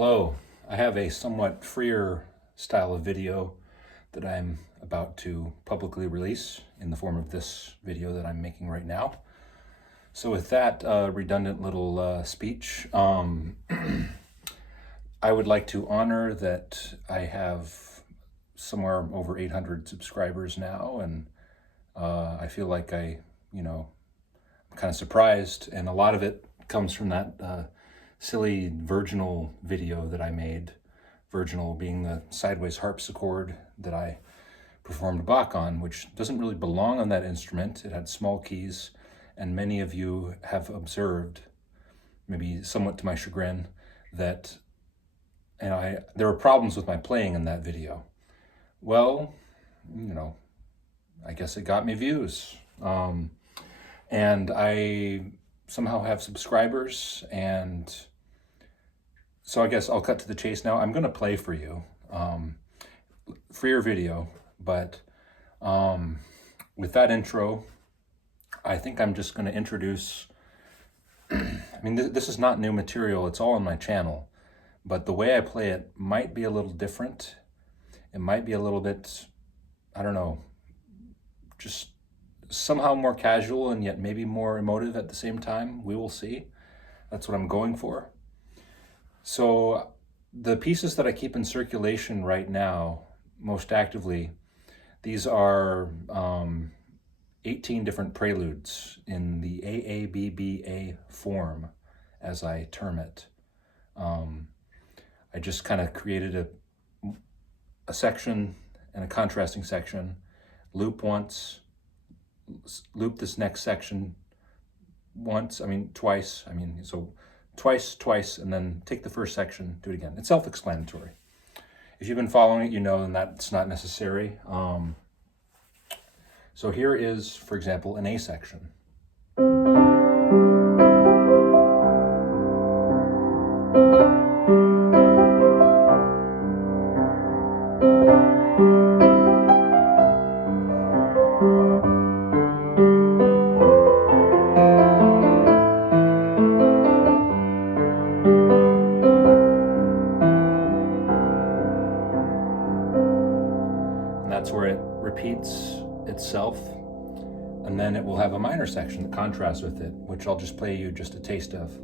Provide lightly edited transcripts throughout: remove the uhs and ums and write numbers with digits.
Hello, I have a somewhat freer style of video that I'm about to publicly release in the form of this video that I'm making right now. So with that redundant little speech, I would like to honor that I have somewhere over 800 subscribers now, and I feel like I'm kind of surprised, and a lot of it comes from that silly virginal video that I made. Virginal being the sideways harpsichord that I performed Bach on, which doesn't really belong on that instrument. It had small keys, and many of you have observed, maybe somewhat to my chagrin, that there were problems with my playing in that video. Well, I guess it got me views. And I somehow have subscribers, and so I guess I'll cut to the chase now. I'm going to play for you. Freer video, but with that intro, I think I'm just going to introduce, this is not new material. It's all on my channel, but the way I play it might be a little different. It might be a little bit, just somehow more casual and yet maybe more emotive at the same time. We will see. That's what I'm going for. So the pieces that I keep in circulation right now, most actively, these are 18 different preludes in the AABBA form, as I term it. I just kind of created a section and a contrasting section, loop once, loop this next section twice. So twice, and then take the first section, do it again. It's self-explanatory. If you've been following it, you know then that's not necessary. So here is, for example, an A section. That's where it repeats itself, and then it will have a minor section that contrasts with it, which I'll just play you just a taste of.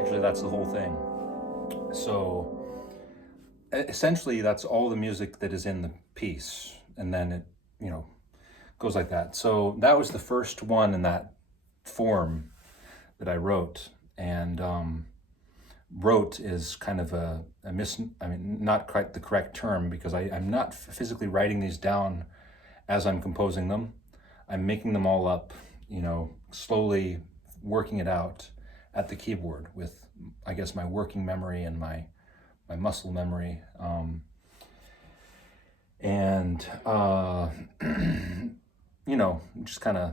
Actually, that's the whole thing. So essentially, that's all the music that is in the piece, and then it goes like that. So that was the first one in that form that I wrote, and wrote is kind of not quite the correct term, because I'm not physically writing these down as I'm composing them. I'm making them all up, slowly working it out at the keyboard with, I guess, my working memory and my muscle memory. Just kind of,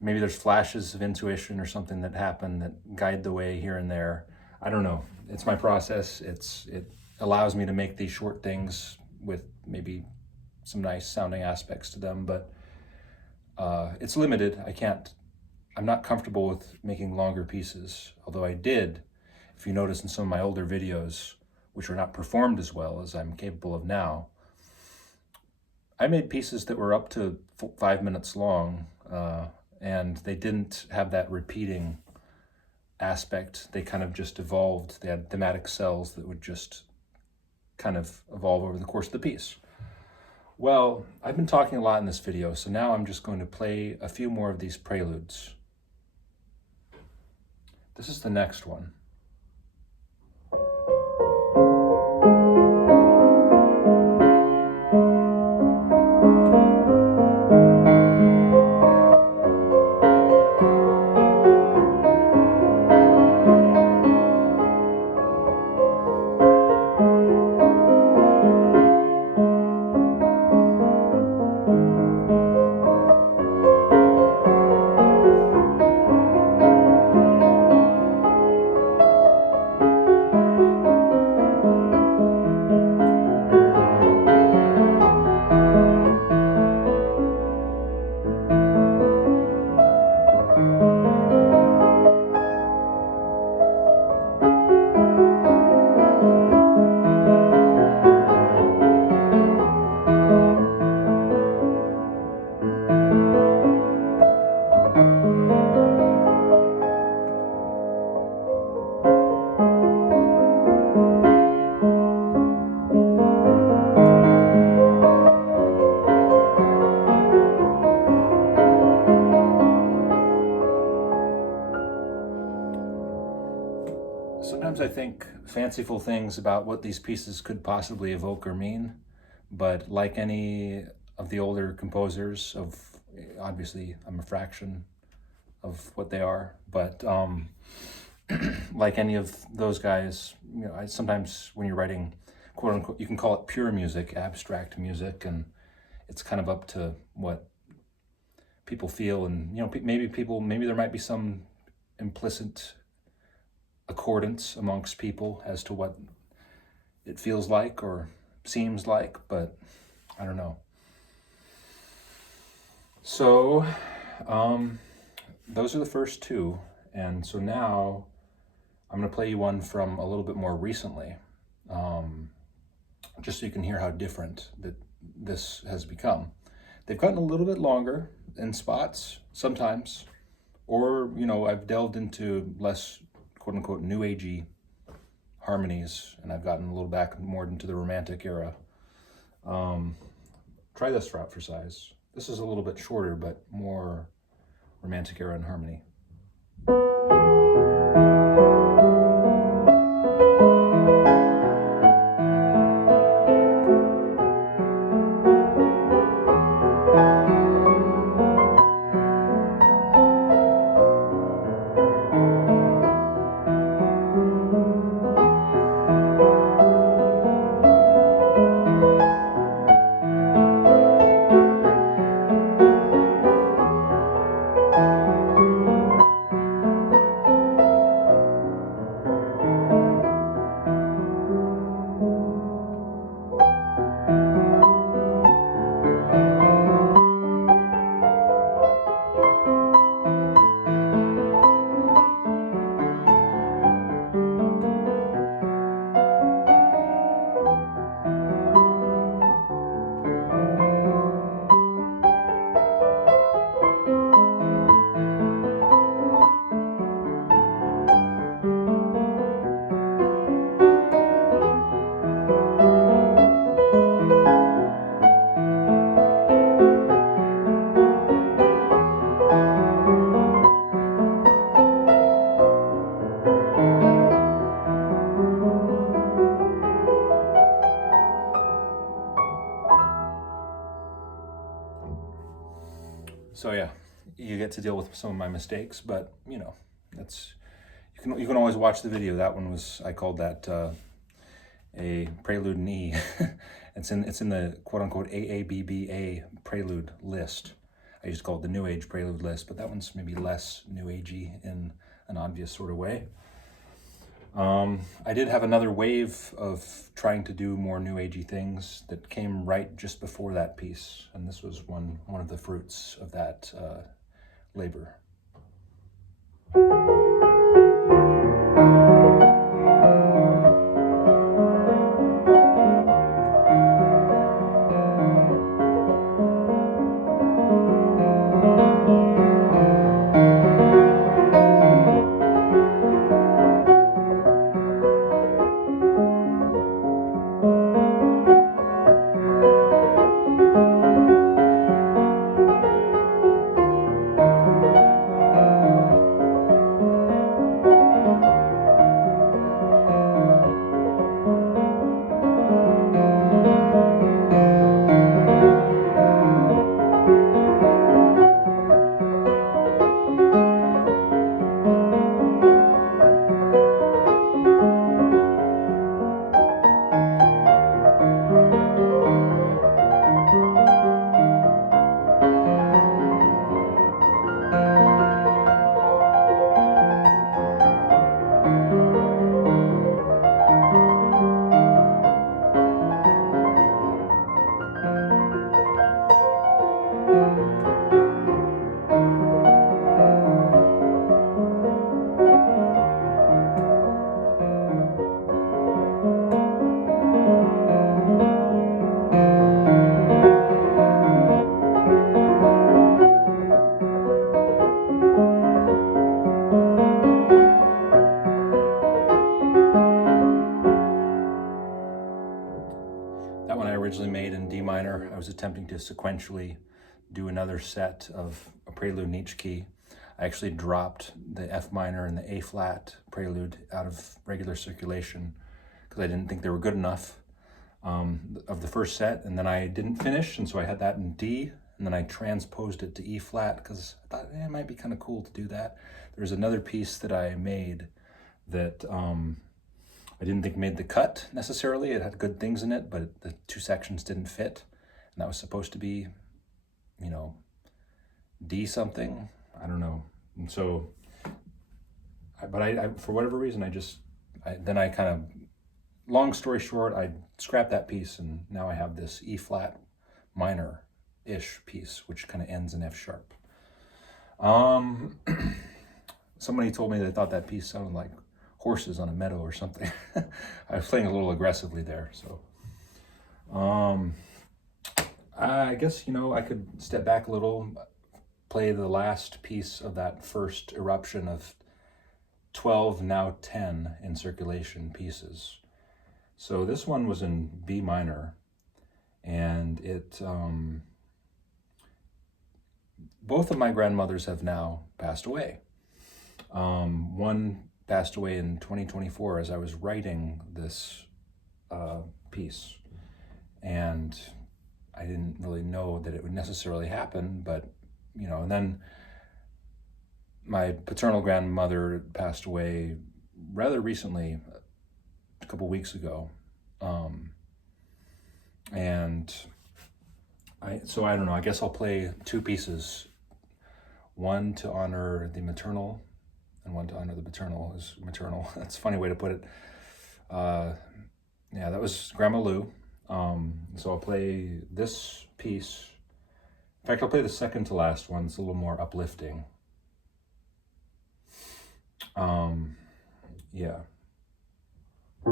maybe there's flashes of intuition or something that happen that guide the way here and there. I don't know. It's my process. It allows me to make these short things with maybe some nice sounding aspects to them, but it's limited. I'm not comfortable with making longer pieces, although I did, if you notice in some of my older videos, which are not performed as well as I'm capable of now, I made pieces that were up to 5 minutes long, and they didn't have that repeating aspect. They kind of just evolved. They had thematic cells that would just kind of evolve over the course of the piece. Well, I've been talking a lot in this video, so now I'm just going to play a few more of these preludes. This is the next one. fanciful things about what these pieces could possibly evoke or mean, but like any of the older composers obviously I'm a fraction of what they are, but like any of those guys, sometimes when you're writing, quote unquote, you can call it pure music, abstract music, and it's kind of up to what people feel, and maybe there might be some implicit accordance amongst people as to what it feels like or seems like, but I don't know. So those are the first two, and so now I'm going to play you one from a little bit more recently, just so you can hear how different that this has become. They've gotten a little bit longer in spots sometimes, or I've delved into less quote unquote new agey harmonies, and I've gotten a little back more into the romantic era. Try this route for size. This is a little bit shorter, but more romantic era and harmony. So yeah, you get to deal with some of my mistakes, but that's you can always watch the video. That one I called that a prelude in E. it's in the quote unquote AABBA prelude list. I used to call it the New Age prelude list, but that one's maybe less New Agey in an obvious sort of way. I did have another wave of trying to do more New Agey things that came right just before that piece, and this was one of the fruits of that labor. That one I originally made in D minor. I was attempting to sequentially do another set of a prelude in each key. I actually dropped the F minor and the A flat prelude out of regular circulation because I didn't think they were good enough of the first set, and then I didn't finish, and so I had that in D, and then I transposed it to E flat because I thought it might be kind of cool to do that. There's another piece that I made that I didn't think made the cut necessarily. It had good things in it, but the two sections didn't fit, and that was supposed to be, D something. I don't know. And so, but I for whatever reason, then I kind of, long story short, I scrapped that piece, and now I have this E flat minor-ish piece, which kind of ends in F sharp. Somebody told me they thought that piece sounded like horses on a meadow or something. I was playing a little aggressively there, so. I guess, I could step back a little, play the last piece of that first eruption of 12, now 10 in circulation pieces. So this one was in B minor, and it, both of my grandmothers have now passed away. One passed away in 2024 as I was writing this piece, and I didn't really know that it would necessarily happen, but, and then my paternal grandmother passed away rather recently, a couple weeks ago. And I don't know, I guess I'll play two pieces, one to honor the maternal and one to honor the paternal. Is maternal. That's a funny way to put it. Yeah, that was Grandma Lou. So I'll play this piece. In fact, I'll play the second to last one. It's a little more uplifting. Yeah. I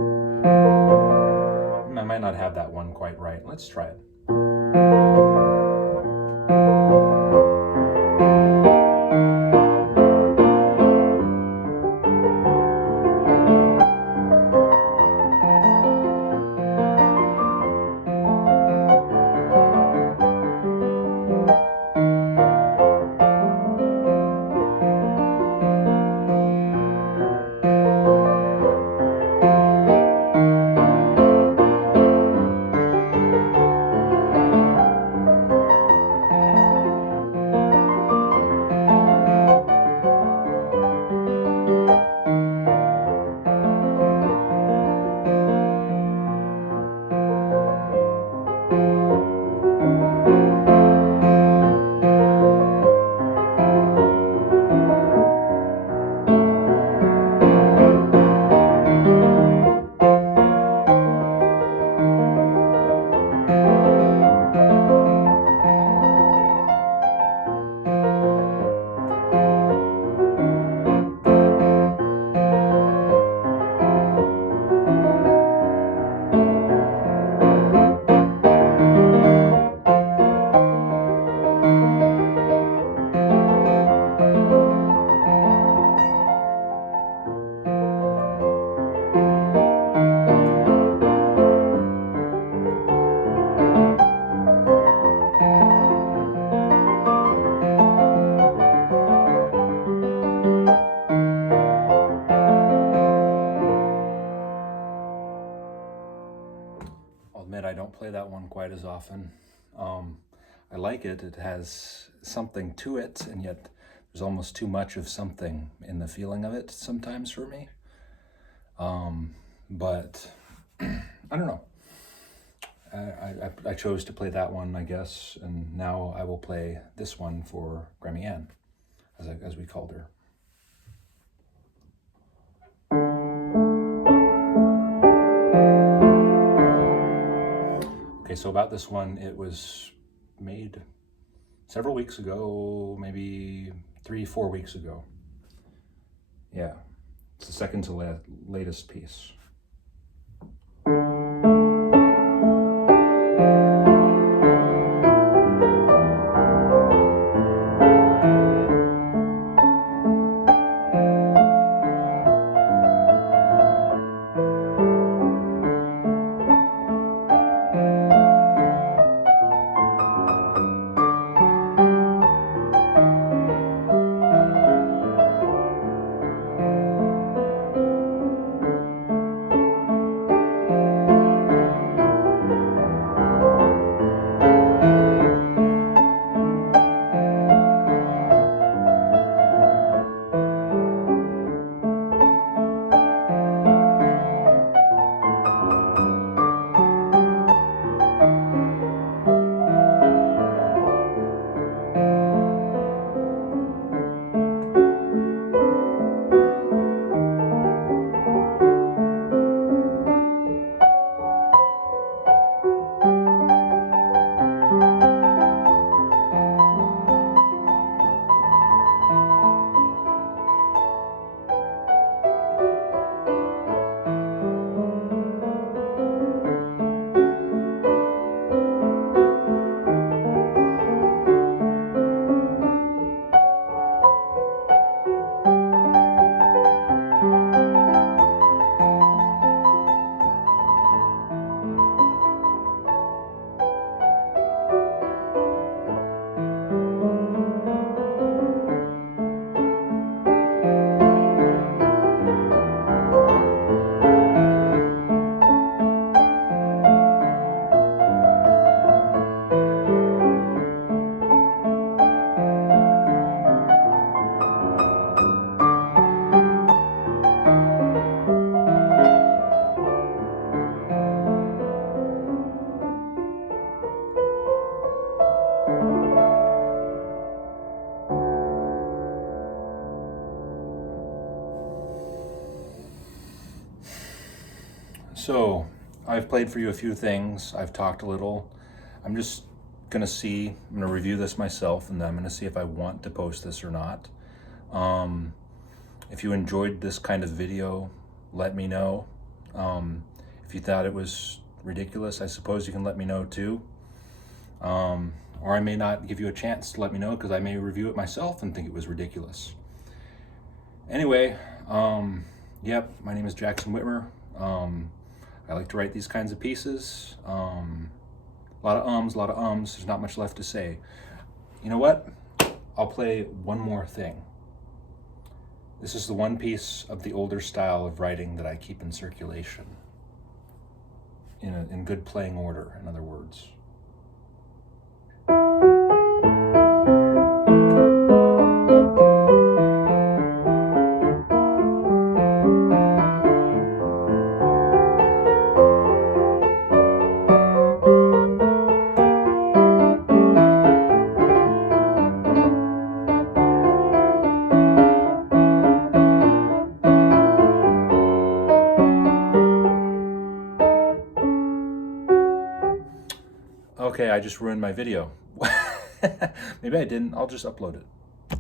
might not have that one quite right. Let's try it. I don't play that one quite as often. I like it. It has something to it, and yet there's almost too much of something in the feeling of it sometimes for me. But I don't know. I chose to play that one, I guess, and now I will play this one for Grammy Ann, as we called her. Okay, so about this one, it was made several weeks ago, maybe 3-4 weeks ago. Yeah, it's the second to latest piece. So I've played for you a few things. I've talked a little. I'm just going to review this myself, and then I'm going to see if I want to post this or not. If you enjoyed this kind of video, let me know. If you thought it was ridiculous, I suppose you can let me know too. Or I may not give you a chance to let me know because I may review it myself and think it was ridiculous. Anyway, yep, my name is Jackson Whitmer. I like to write these kinds of pieces. A lot of ums. There's not much left to say. You know what? I'll play one more thing. This is the one piece of the older style of writing that I keep in circulation. In good playing order, in other words. Okay, I just ruined my video. Maybe I didn't. I'll just upload it.